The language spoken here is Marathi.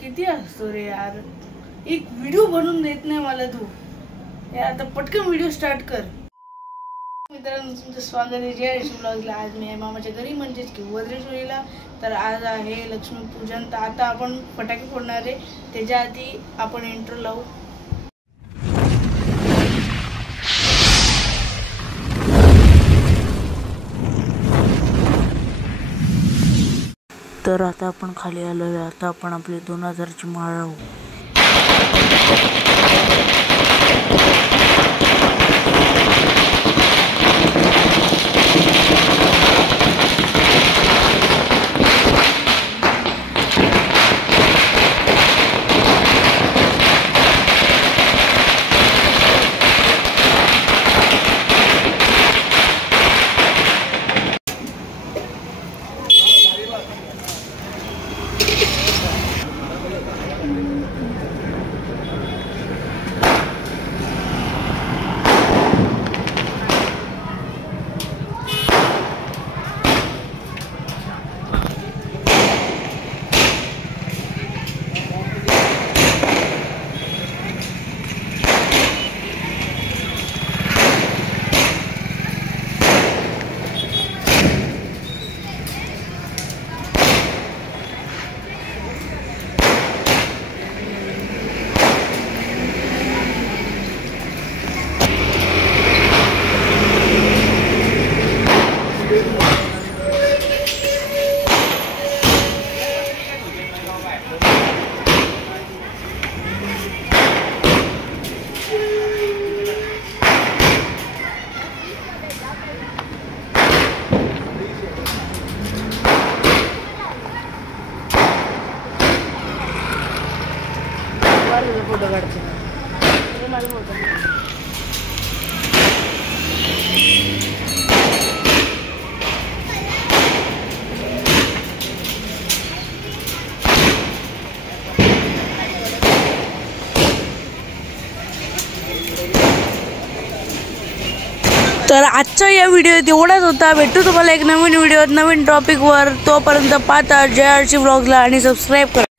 किती असतो रे यार, एक व्हिडिओ बनवून देत नाही मला तू यार. आता पटकन व्हिडिओ स्टार्ट कर. मित्रांनो तुमचं स्वागत आहे जय हर्षी ब्लॉग्सला. आज मी आहे मामाच्या घरी म्हणजेच की वज्रेश्वरीला. तर आज आहे लक्ष्मीपूजन. तर आता आपण फटाके फोडणार आहे. त्याच्या आधी आपण इंट्रो लावू. तर आता आपण खाली आलो आहे. आता आपण आपली 2000ची माळ लावू. फोटो काढते माझा फोटो. तर आजचा या व्हिडिओत एवढाच होता. भेटू तुम्हाला एक नवीन व्हिडिओत नवीन टॉपिकवर. तोपर्यंत पाहता जय हर्षी ब्लॉग्सला आणि सबस्क्राईब करा.